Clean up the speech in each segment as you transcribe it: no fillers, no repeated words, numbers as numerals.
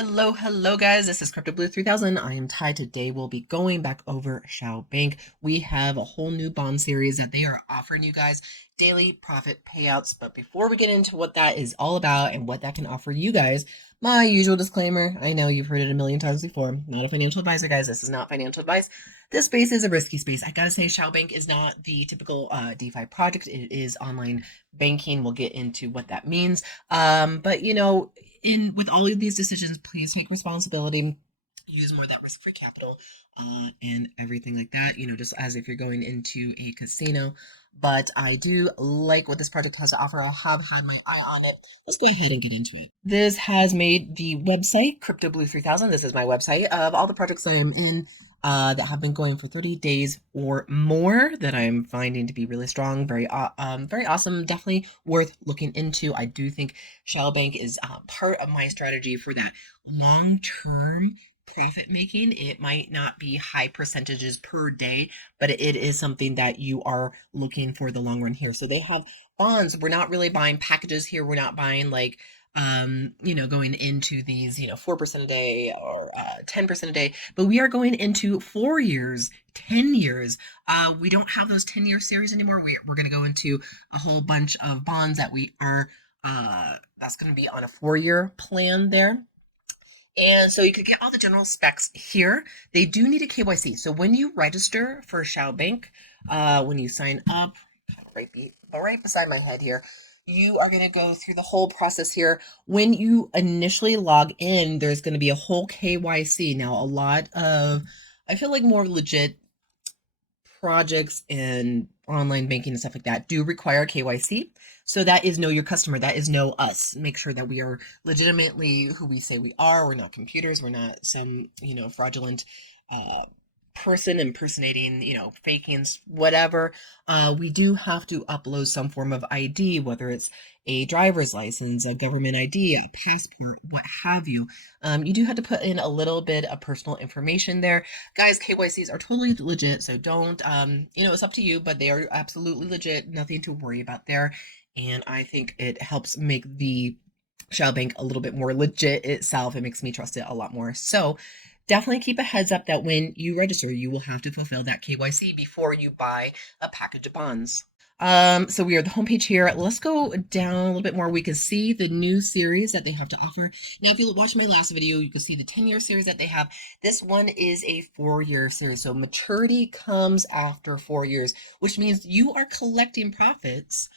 Hello guys, this is Crypto Blue 3000. I am Ty. Today we'll be going back over Shao Bank. We have a whole new bond series that they are offering you guys daily profit payouts. But before we get into what that is all about and what that can offer you guys, my usual disclaimer, I know you've heard it a million times before. I'm not a financial advisor, guys. This is not financial advice. This space is a risky space. I gotta say, Shao Bank is not the typical DeFi project. It is online banking. We'll get into what that means. But in with all of these decisions, please take responsibility. Use more of that risk-free capital and everything like that. Just as if you're going into a casino. But I do like what this project has to offer. I have had my eye on it. Let's go ahead and get into it. This has made the website Crypto Blue 3000. This is my website of all the projects I am in that have been going for 30 days or more that I'm finding to be really strong, very awesome, definitely worth looking into. I do think Shell Bank is part of my strategy for that long-term profit making. It might not be high percentages per day, but it is something that you are looking for the long run here. So they have bonds. We're not really buying packages here. We're not buying like going into these, 4% a day or 10% a day, but we are going into 4 years, 10 years. We don't have those 10-year series anymore. We're going to go into a whole bunch of bonds that we are, that's going to be on a 4-year plan there. And so you can get all the general specs here. They do need a KYC. So when you register for Shao Bank, when you sign up, right beside my head here, you are going to go through the whole process here. When you initially log in, there's going to be a whole KYC. Now, I feel like more legit projects and online banking and stuff like that do require KYC. So that is know your customer. That is know us. Make sure that we are legitimately who we say we are. We're not computers. We're not some, fraudulent uh, person impersonating, faking, whatever. We do have to upload some form of ID, whether it's a driver's license, a government ID, a passport, what have you. You do have to put in a little bit of personal information there. Guys, KYCs are totally legit, so don't, it's up to you, but they are absolutely legit. Nothing to worry about there. And I think it helps make the Shell Bank a little bit more legit itself. It makes me trust it a lot more. So definitely keep a heads up that when you register, you will have to fulfill that KYC before you buy a package of bonds. So we are at the homepage here. Let's go down a little bit more. We can see the new series that they have to offer. Now, if you watch my last video, you can see the 10-year series that they have. This one is a 4-year series. So maturity comes after 4 years, which means you are collecting profits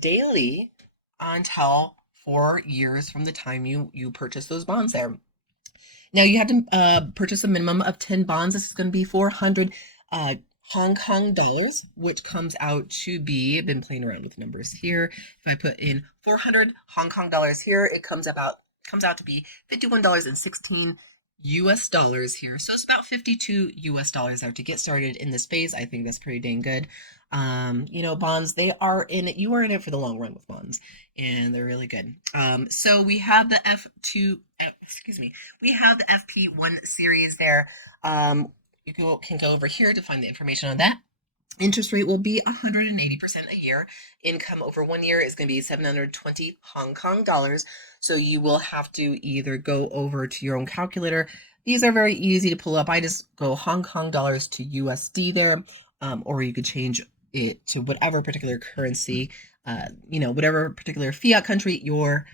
daily until 4 years from the time you purchase those bonds there. Now you have to purchase a minimum of 10 bonds. This is going to be 400 Hong Kong dollars, which comes out to be, I've been playing around with numbers here. If I put in 400 Hong Kong dollars here, it comes out to be $51.16 US dollars here. So it's about 52 US dollars there to get started in this phase. I think that's pretty dang good. Bonds, you are in it for the long run with bonds, and they're really good. So we have the we have the FP1 series there. You can go over here to find the information on that. Interest rate will be 180% a year. Income over 1 year is going to be 720 Hong Kong dollars. So you will have to either go over to your own calculator. These are very easy to pull up. I just go Hong Kong dollars to USD there, or you could change it to whatever particular currency, whatever particular fiat country your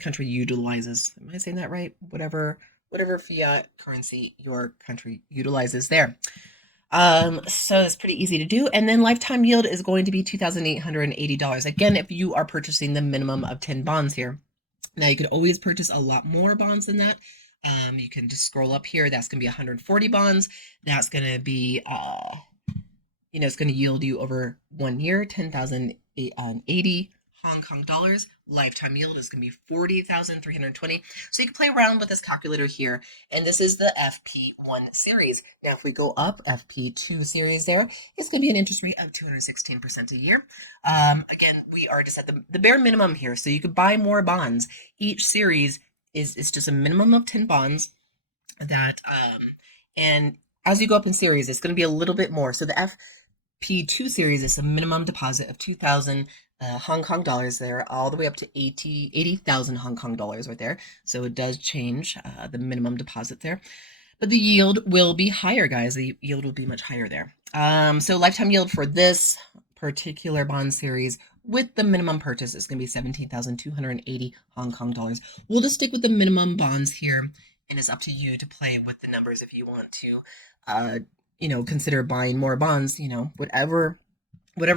country utilizes. Am I saying that right? Whatever fiat currency your country utilizes there. So it's pretty easy to do. And then lifetime yield is going to be $2,880. Again, if you are purchasing the minimum of 10 bonds here. Now you could always purchase a lot more bonds than that. You can just scroll up here. That's going to be 140 bonds. That's going to be, it's going to yield you over 1 year, 10,080 Hong Kong dollars. Lifetime yield is going to be 40,320. So you can play around with this calculator here. And this is the FP1 series. Now, if we go up, FP2 series there, it's going to be an interest rate of 216% a year. Again, we are just at the bare minimum here. So you could buy more bonds. Each series is just a minimum of 10 bonds that, and as you go up in series, it's going to be a little bit more. So the FP2 series is a minimum deposit of 2,000 Hong Kong dollars there, all the way up to 80,000 Hong Kong dollars right there. So it does change the minimum deposit there. But the yield will be higher, guys. The yield will be much higher there. So lifetime yield for this particular bond series with the minimum purchase is going to be 17,280 Hong Kong dollars. We'll just stick with the minimum bonds here, and it's up to you to play with the numbers if you want to, consider buying more bonds. Whatever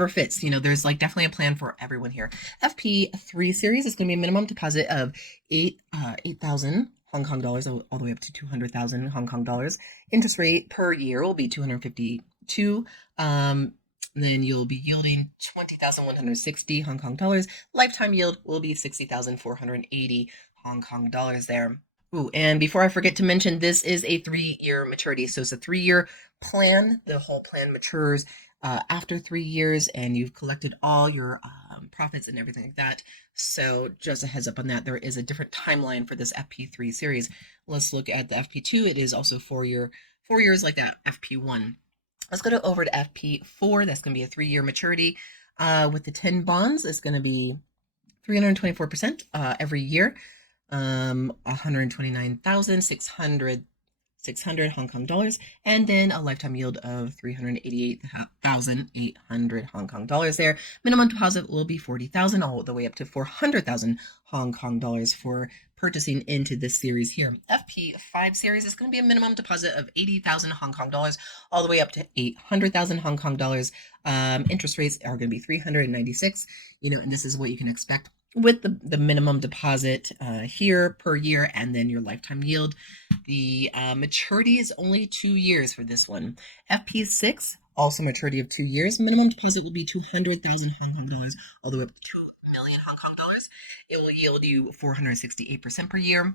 fits. There's like definitely a plan for everyone here. FP3 series is going to be a minimum deposit of 8,000 Hong Kong dollars, all the way up to 200,000 Hong Kong dollars. Interest rate per year will be 252. Then you'll be yielding 20,160 Hong Kong dollars. Lifetime yield will be 60,480 Hong Kong dollars there. Ooh, and before I forget to mention, this is a 3-year maturity. So it's a 3-year plan. The whole plan matures after 3 years, and you've collected all your profits and everything like that. So just a heads up on that, there is a different timeline for this FP3 series. Let's look at the FP2. It is also 4 years like that FP1. Let's go over to FP4. That's going to be a 3-year maturity. With the 10 bonds, it's going to be 324% every year. 129,600 Hong Kong dollars, and then a lifetime yield of 388,800 Hong Kong dollars there. Minimum deposit will be 40,000 all the way up to 400,000 Hong Kong dollars for purchasing into this series here. FP5 series is going to be a minimum deposit of 80,000 Hong Kong dollars all the way up to 800,000 Hong Kong dollars. Interest rates are going to be 396, and this is what you can expect with the minimum deposit here per year, and then your lifetime yield. The maturity is only 2 years for this one. FP6, also maturity of 2 years. Minimum deposit will be 200,000 Hong Kong dollars, all the way up to 2 million Hong Kong dollars. It will yield you 468% per year.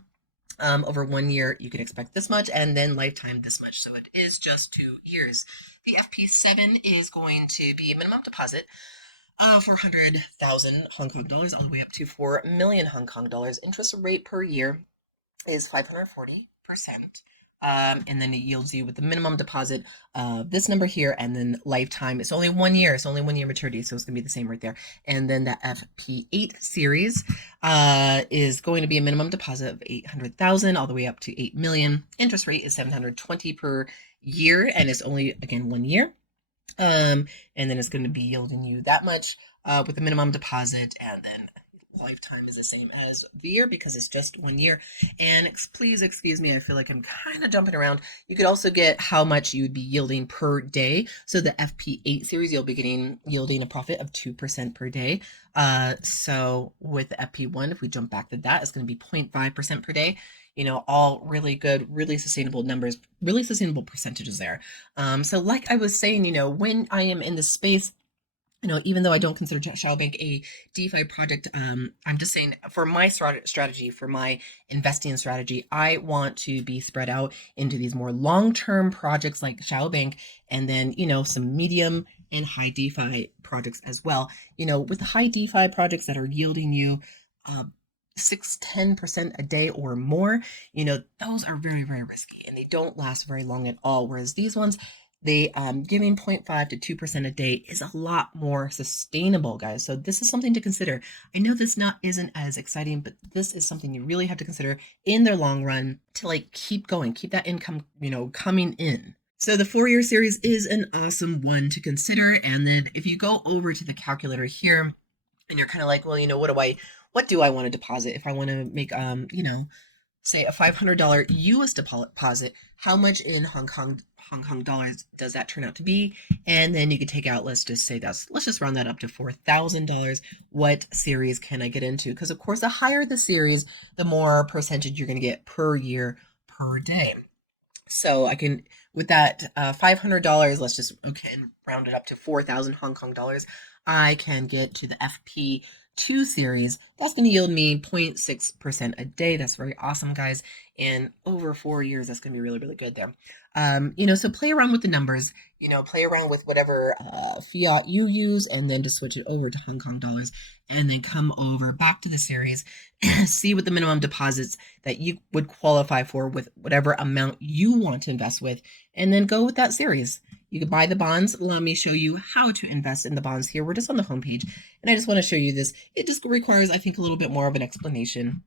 Over 1 year, you can expect this much, and then lifetime this much. So it is just 2 years. The FP7 is going to be a minimum deposit 400,000 Hong Kong dollars, all the way up to 4 million Hong Kong dollars. Interest rate per year is 540%. And then it yields you with the minimum deposit of this number here, and then lifetime. It's only 1 year. It's only 1 year maturity, so it's going to be the same right there. And then the FP8 series is going to be a minimum deposit of 800,000 all the way up to 8 million. Interest rate is 720 per year, and it's only, again, 1 year. And then it's going to be yielding you that much with the minimum deposit, and then lifetime is the same as the year because it's just 1 year. And please excuse me, I feel like I'm kind of jumping around. You could also get how much you would be yielding per day. So the FP8 series, you'll be yielding a profit of 2% per day. So with the FP1, if we jump back to that, it's going to be 0.5% per day. All really good, really sustainable numbers, really sustainable percentages there. So like I was saying, when I am in the space, even though I don't consider Shao Bank a DeFi project, I'm just saying for my strategy, for my investing strategy, I want to be spread out into these more long-term projects like Shao Bank, and then, some medium and high DeFi projects as well. With the high DeFi projects that are yielding you 6-10% a day or more, those are very, very risky, and they don't last very long at all. Whereas these ones, they giving 0.5 to 2% a day is a lot more sustainable, guys. So this is something to consider. I know this isn't as exciting, but this is something you really have to consider in the long run to keep going, keep that income, coming in. So the 4-year series is an awesome one to consider. And then if you go over to the calculator here, and you're kind of like, well, what do I want to deposit? If I want to make, say a $500 US deposit, how much in Hong Kong dollars does that turn out to be? And then you could take out, let's just round that up to $4,000. What series can I get into? Because of course, the higher the series, the more percentage you're going to get per year, per day. So I can, with that $500, let's just, round it up to 4,000 Hong Kong dollars. I can get to the FP2 series. That's going to yield me 0.6% a day. That's very awesome, guys. And over 4 years, that's going to be really, really good there. So play around with the numbers, play around with whatever fiat you use, and then just switch it over to Hong Kong dollars, and then come over back to the series, see what the minimum deposits that you would qualify for with whatever amount you want to invest with, and then go with that series. You can buy the bonds. Let me show you how to invest in the bonds here. We're just on the homepage, and I just want to show you this. It just requires, I think, a little bit more of an explanation,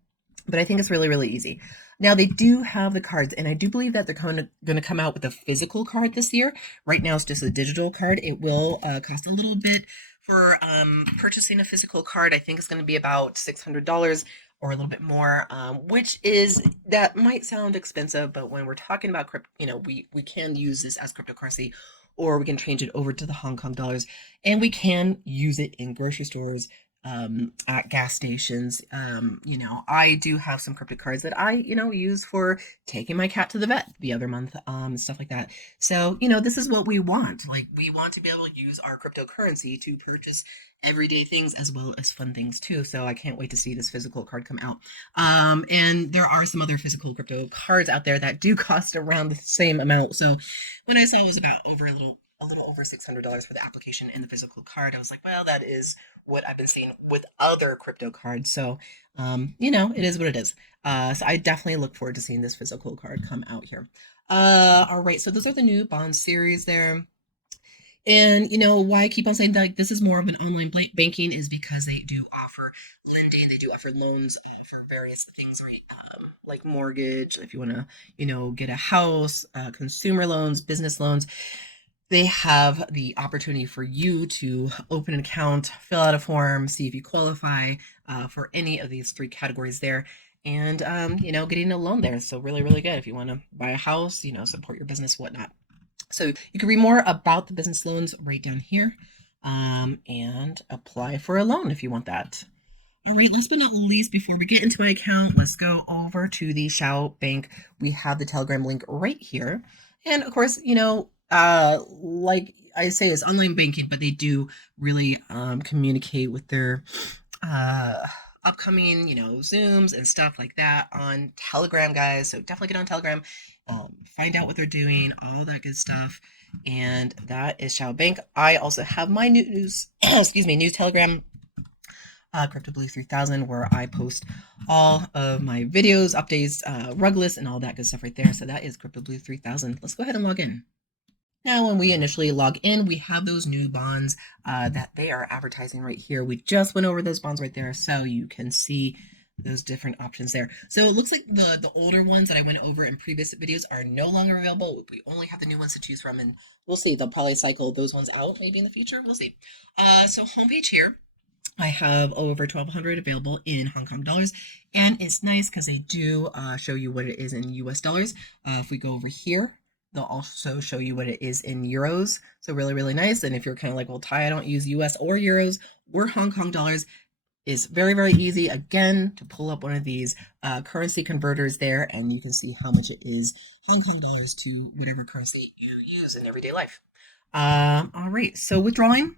but I think it's really, really easy. Now, they do have the cards, and I do believe that they're going to come out with a physical card this year. Right now, it's just a digital card. It will cost a little bit for purchasing a physical card. I think it's going to be about $600 or a little bit more, which is, that might sound expensive, but when we're talking about crypto, we can use this as cryptocurrency, or we can change it over to the Hong Kong dollars, and we can use it in grocery stores, at gas stations. I do have some crypto cards that I, use for taking my cat to the vet the other month, stuff like that. So, this is what we want. Like, we want to be able to use our cryptocurrency to purchase everyday things as well as fun things too. So I can't wait to see this physical card come out. And there are some other physical crypto cards out there that do cost around the same amount. So when I saw it was about a little over $600 for the application and the physical card, I was like, well, that is what I've been seeing with other crypto cards. So, it is what it is. So I definitely look forward to seeing this physical card come out here. All right. So those are the new bond series there. And why I keep on saying that, like, this is more of an online banking is because they do offer lending, they do offer loans for various things, right? Like mortgage, if you want to, get a house, consumer loans, business loans. They have the opportunity for you to open an account, fill out a form, see if you qualify for any of these three categories there, and getting a loan there. So really, really good if you want to buy a house, support your business, whatnot. So you can read more about the business loans right down here, and apply for a loan if you want that. All right, last but not least, before we get into my account, let's go over to the Shao Bank. We have the Telegram link right here. And of course, like I say, it's online banking, but they do really communicate with their upcoming, Zooms and stuff like that on Telegram, guys. So definitely get on Telegram, find out what they're doing, all that good stuff. And that is Shao Bank. I also have my news, news Telegram, Crypto Blue 3000, where I post all of my videos, updates, rug lists, and all that good stuff right there. So that is Crypto Blue 3000. Let's go ahead and log in. Now, when we initially log in, we have those new bonds that they are advertising right here. We just went over those bonds right there, so you can see those different options there. So it looks like the older ones that I went over in previous videos are no longer available. We only have the new ones to choose from, and we'll see. They'll probably cycle those ones out maybe in the future. We'll see. So homepage here. I have over 1,200 available in Hong Kong dollars, and it's nice because they do show you what it is in US dollars. If we go over here, they'll also show you what it is in euros. So really, really nice. And if you're kind of like, well, Ty, I don't use US or euros, we're Hong Kong dollars. It's very, very easy, again, to pull up one of these currency converters there, and you can see how much it is Hong Kong dollars to whatever currency you use in everyday life. All right, so withdrawing,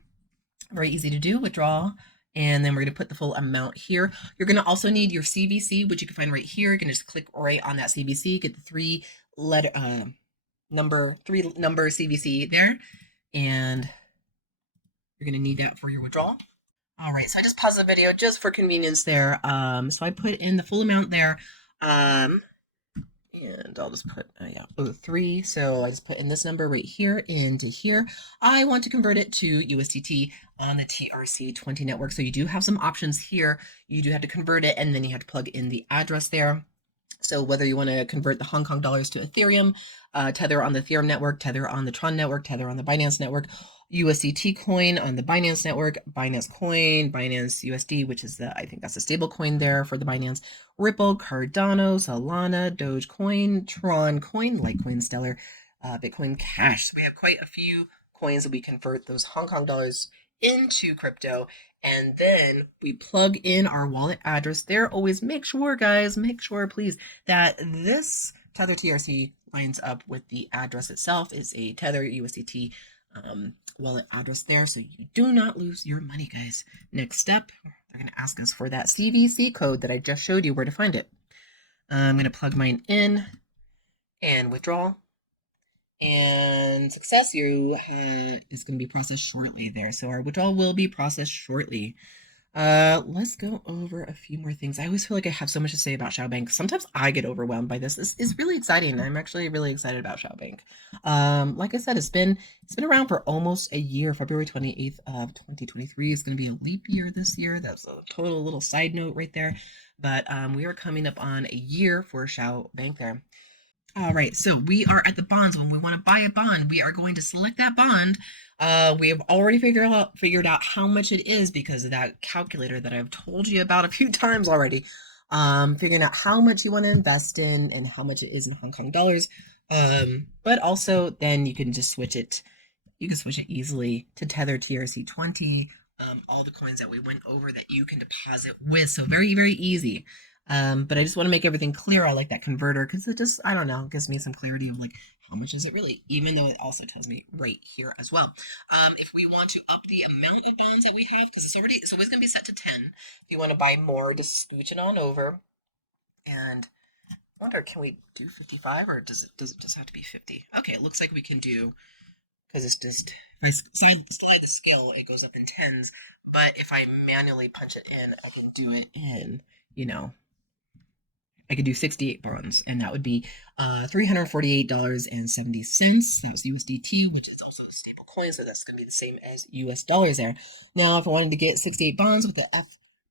very easy to do, withdraw. And then we're going to put the full amount here. You're going to also need your CVC, which you can find right here. You can just click right on that CVC, get the number CVC there, and you're going to need that for your withdrawal. All right, so I just paused the video just for convenience there. So I put in the full amount there, and I'll just put 3. So I just put in this number right here into here. I want to convert it to USDT on the TRC20 network. So you do have some options here. You do have to convert it, and then you have to plug in the address there. So whether you want to convert the Hong Kong dollars to Ethereum, Tether on the Ethereum network, Tether on the Tron network, Tether on the Binance network, USDT coin on the Binance network, Binance coin, Binance USD, which is I think that's a stable coin there for the Binance, Ripple, Cardano, Solana, Dogecoin, Tron coin, Litecoin, Stellar, Bitcoin Cash. So we have quite a few coins that we convert those Hong Kong dollars into crypto, and then we plug in our wallet address there. Always make sure, guys, please, that this Tether TRC lines up with the address itself. It's a Tether USDT wallet address there, so you do not lose your money, guys. Next step, they're going to ask us for that CVC code that I just showed you where to find it. I'm going to plug mine in and withdraw. And success, is going to be processed shortly there. So our withdrawal will be processed shortly. Let's go over a few more things. I always feel like I have so much to say about Shao Bank. Sometimes I get overwhelmed by this. This is really exciting. I'm actually really excited about Shao Bank. Like I said, it's been around for almost a year. February 28th of 2023 is going to be a leap year this year. That's a total little side note right there. But we are coming up on a year for Shao Bank there. All right, so we are at the bonds. When we want to buy a bond, we are going to select that bond. We have already figured out how much it is because of that calculator that I've told you about a few times already. Figuring out how much you want to invest in and how much it is in Hong Kong dollars. But also then you can switch it easily to Tether TRC20, all the coins that we went over that you can deposit with. So very, very easy. But I just want to make everything clear. I like that converter because it just, I don't know, gives me some clarity of like how much is it really, even though it also tells me right here as well. If we want to up the amount of bonds that we have, because it's always going to be set to 10. If you want to buy more, just scooch it on over. And I wonder, can we do 55 or does it just have to be 50? Okay, it looks like we can do because it's just if I slide the scale, it goes up in tens. But if I manually punch it in, I can do it in, you know, I could do 68 bonds, and that would be $348.70. That was USDT, which is also a stable coin, so that's going to be the same as US dollars there. Now, if I wanted to get 68 bonds with the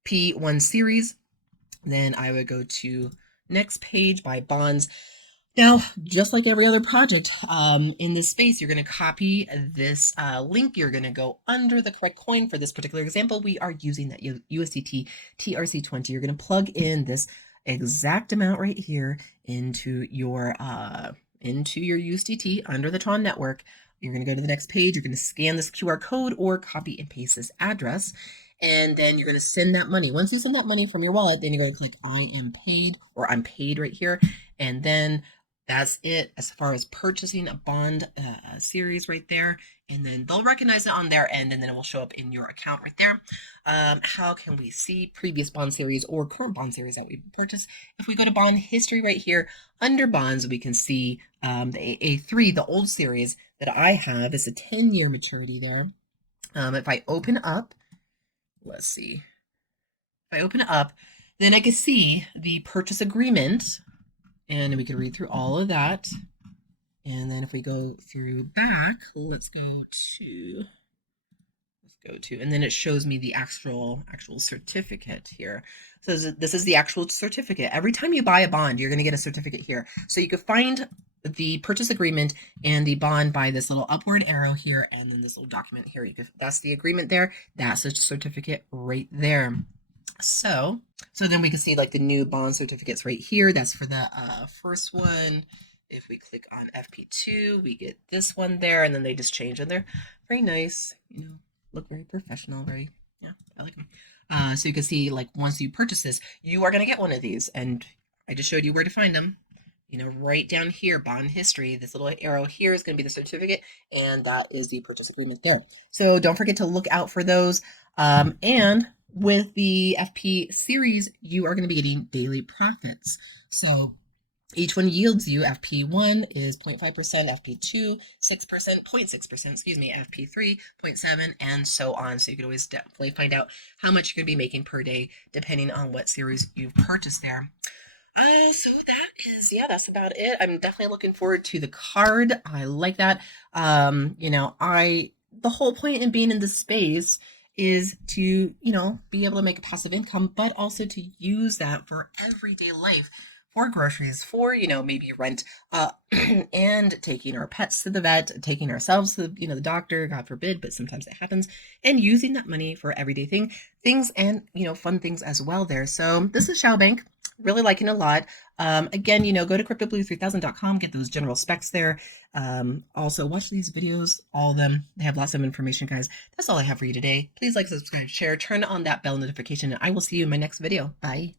FP1 series, then I would go to next page, buy bonds. Now, just like every other project in this space, you're going to copy this link. You're going to go under the correct coin. For this particular example, we are using that USDT TRC20. You're going to plug in this exact amount right here into your USDT under the Tron network. You're going to go to the next page. You're going to scan this QR code or copy and paste this address. And then you're going to send that money. Once you send that money from your wallet, then you're going to click I am paid or I'm paid right here. And then that's it as far as purchasing a bond series right there. And then they'll recognize it on their end, and then it will show up in your account right there. How can we see previous bond series or current bond series that we purchased? If we go to bond history right here, under bonds, we can see the AA3, the old series that I have. Is a 10-year maturity there. If I open up, let's see. If I open it up, then I can see the purchase agreement. And we could read through all of that. And then if we go through back, let's go to, and then it shows me the actual certificate here. So this is the actual certificate. Every time you buy a bond, you're going to get a certificate here. So you can find the purchase agreement and the bond by this little upward arrow here, and then this little document here. That's the agreement there. That's a certificate right there. So then we can see like the new bond certificates right here. That's for the first one. If we click on FP2, we get this one there, and then they just change, and they're very nice. Look very professional. Yeah, I like them. So you can see like once you purchase this, you are gonna get one of these, and I just showed you where to find them. Right down here, bond history. This little arrow here is going to be the certificate, and that is the purchase agreement there. So don't forget to look out for those. And with the FP series, you are going to be getting daily profits. So each one yields you FP1 is 0.5%, FP2 6%, 0.6%, excuse me, FP3 0.7, and so on. So you could always definitely find out how much you're going to be making per day depending on what series you've purchased there. That's about it. I'm definitely looking forward to the card. I like that. The whole point in being in this space is to, be able to make a passive income, but also to use that for everyday life, for groceries, for, maybe rent, and taking our pets to the vet, taking ourselves to, the doctor, God forbid, but sometimes it happens, and using that money for everyday things and, fun things as well there. So this is Shao Bank. Really liking a lot. Again, go to cryptoblue3000.com, get those general specs there. Also watch these videos, all of them. They have lots of information, guys. That's all I have for you today. Please like, subscribe, share, turn on that bell notification, and I will see you in my next video. Bye.